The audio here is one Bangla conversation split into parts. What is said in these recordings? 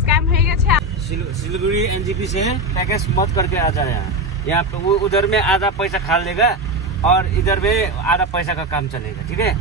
স্ক্যাম হয়ে গেছে। सिलीगुड़ी एनजीपी से पैकेज मत करके आ जाए। यहाँ पे वो उधर में आधा पैसा खा लेगा और इधर में आधा पैसा का काम चलेगा, ठीक है।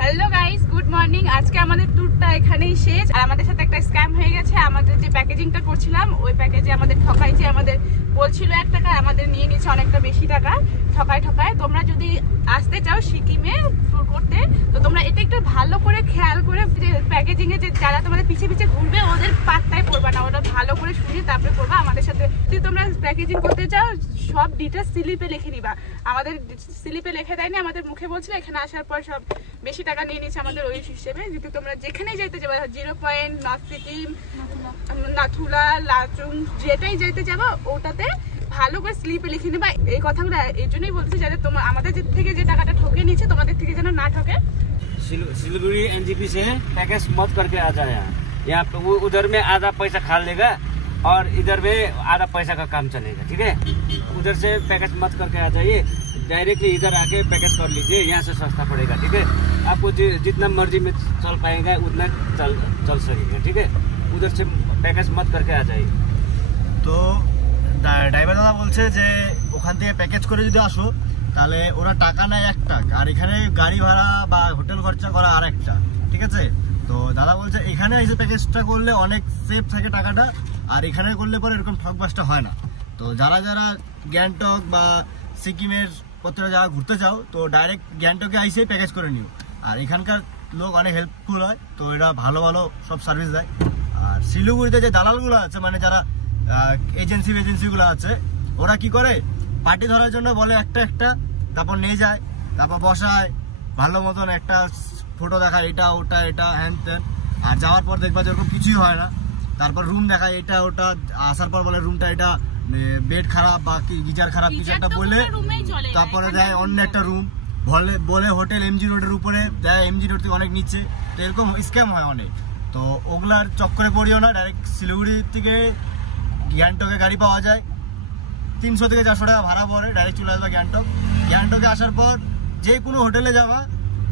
Hello guys, good morning. আজকে আমাদের ট্যুরটা এখানেই শেষ। আর আমাদের সাথে একটা স্ক্যাম হয়ে গেছে। আমাদের যে প্যাকেজিংটা করছিলাম ওই প্যাকেজে আমাদের ঠকাইছে। আমাদের বলছিল 1 টাকা, আমাদের নিয়ে নিয়েছে অনেকটা বেশি টাকা। ঠকায় তোমরা যদি আসতে চাও সিকিমে ট্যুর করতে, তো তোমরা এটা একটু ভালো করে খেয়াল করে যে প্যাকেজিং এ যে যারা তোমাদের পিছে পিছে ঘুরবে ওদের পাত্তায় পড়বা না, ওটা ভালো করে শুনে তারপরে করবা। আমাদের সাথে যদি তোমরা প্যাকেজিং করতে চাও সব ডিটেলস স্লিপে লিখে নিবা। আমাদের স্লিপে লিখে দেয়নি, আমাদের মুখে বলছিল। এখানে আসার পর সব বেশি টাকা নিয়ে নিচ্ছে আমাদের ওই হিসেবে। যদি তোমরা যেখানেই যাইতে যাবো, 0 পয়েন্ট, নর্থ সিকিম, নাথুলা, লাচুং, যেটাই যাইতে যাবো ওটাতে ভালো করে স্লিপে লিখে নেবা। এই কথাগুলো এই জন্যই বলছি যাতে তোমার আমাদের থেকে যে টাকাটা ঠকে নিচ্ছে তোমাদের থেকে যেন না ঠকে। सिलीगुड़ी एनजीपी से पैकेज मत करके आ जाए। यहाँ पे वो उधर में आधा पैसा खा लेगा और इधर में आधा पैसा का काम चलेगा, ठीक है। उधर से पैकेज मत करके आ जाइए, डायरेक्टली इधर आके पैकेज कर लीजिए। यहाँ से सस्ता पड़ेगा, ठीक है। आपको जितना मर्जी में चल पाएगा उतना चल सकेगा, ठीक है। उधर से पैकेज मत करके आ जाइए। তো ড্রাইভার দাদা বলছে যে ওখান থেকে প্যাকেজ করে যদি আসো তাহলে ওরা টাকা নেয় 1 টাকা, আর এখানে গাড়ি ভাড়া বা হোটেল খরচা করা আর একটা, ঠিক আছে। তো দাদা বলছে এখানে এসে প্যাকেজটা করলে অনেক সেফ থাকে টাকাটা, আর এখানে করলে পরে এরকম ঠকবাসটা হয় না। তো যারা গ্যাংটক বা সিকিমের প্রত্যেকটা জায়গা ঘুরতে চাও তো ডাইরেক্ট গ্যাংটকে আইসে প্যাকেজ করে নিও। আর এখানকার লোক অনেক হেল্পফুল হয়, তো এরা ভালো ভালো সব সার্ভিস দেয়। আর শিলিগুড়িতে যে দালালগুলো আছে, মানে যারা এজেন্সিগুলো আছে, ওরা কি করে পার্টি ধরার জন্য বলে একটা, তারপর নিয়ে যায়, তারপর বসায় ভালো মতন একটা ফটো দেখায়, এটা ওটা এটা হ্যান ত্যান। আর যাওয়ার পর দেখবা যেরকম কিছুই হয় না। তারপর রুম দেখায় এটা ওটা, আসার পর বলে রুমটা এটা বেড খারাপ বা গিজার খারাপ কিছু একটা বলে তারপরে দেয় অন্য একটা রুম, বলে হোটেল এমজি রোডের উপরে দেয়, এমজি রোড থেকে অনেক নিচে। তো এরকম স্ক্যাম হয় অনেক। তো ওগুলার চক্করে পড়িও না। ডাইরেক্ট শিলিগুড়ি থেকে গ্যাংটকে গাড়ি পাওয়া যায়, 300 থেকে 400 টাকা ভাড়া পড়ে, ডাইরেক্ট চলে আসবা গ্যাংটক। গ্যাংটকে আসার পর যে কোনো হোটেলে যাবা,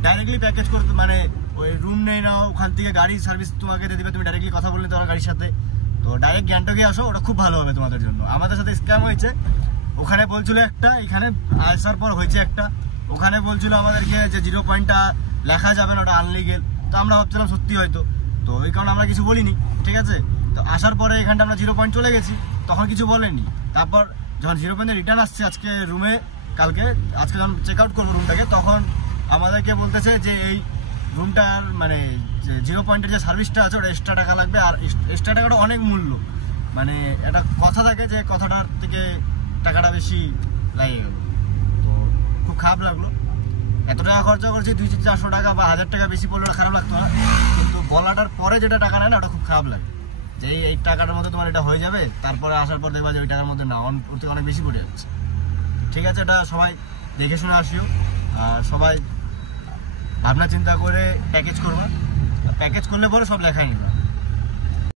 ডাইরেক্টলি প্যাকেজ করতে, মানে ওই রুম নেই না, ওখান থেকে গাড়ি সার্ভিস তোমাকে দিয়ে দেবে, তুমি ডাইরেক্টলি কথা বললে তোমার গাড়ির সাথে। তো ডাইরেক্ট গ্যাংটকে আসো, ওটা খুব ভালো হবে তোমাদের জন্য। আমাদের সাথে স্ক্যাম হয়েছে, ওখানে বলছিল একটা, এখানে আসার পর হয়েছে একটা। ওখানে বলছিল আমাদেরকে যে 0 পয়েন্টটা লেখা যাবে না, ওটা আনলিগেল। তো আমরা ভাবছিলাম সত্যি হয়তো, তো এই কারণে আমরা কিছু বলিনি, ঠিক আছে। তো আসার পরে এখানটা আমরা 0 পয়েন্ট চলে গেছি, তখন কিছু বলেনি। তারপর যখন 0 পয়েন্টে রিটার্ন আসছে আজকে রুমে, আজকে যখন চেক আউট করবো রুমটাকে, তখন আমাদেরকে বলতেছে যে এই রুমটার মানে 0 পয়েন্টের যে সার্ভিসটা আছে ওটা এক্সট্রা টাকা লাগবে। আর এক্সট্রা টাকাটা অনেক মূল্য, মানে একটা কথা থাকে যে কথাটার থেকে টাকাটা বেশি লাগে গেল। তো খুব খারাপ লাগলো। এত টাকা খরচা করছি, 200-400 টাকা বা 1000 টাকা বেশি পড়লে খারাপ লাগতো না, কিন্তু বলাটার পরে যেটা টাকা নেয় না ওটা খুব খারাপ লাগে। যে এই টাকাটার মধ্যে তোমার এটা হয়ে যাবে, তারপরে আসার পর দেখবা যে ওই টাকার মধ্যে না, ওর থেকে অনেক বেশি পড়ে যাচ্ছে, ঠিক আছে। এটা সবাই দেখে শুনে আসিও, আর সবাই ভাবনা চিন্তা করে প্যাকেজ করবা। প্যাকেজ করলে পরে সব লেখাই নিবা।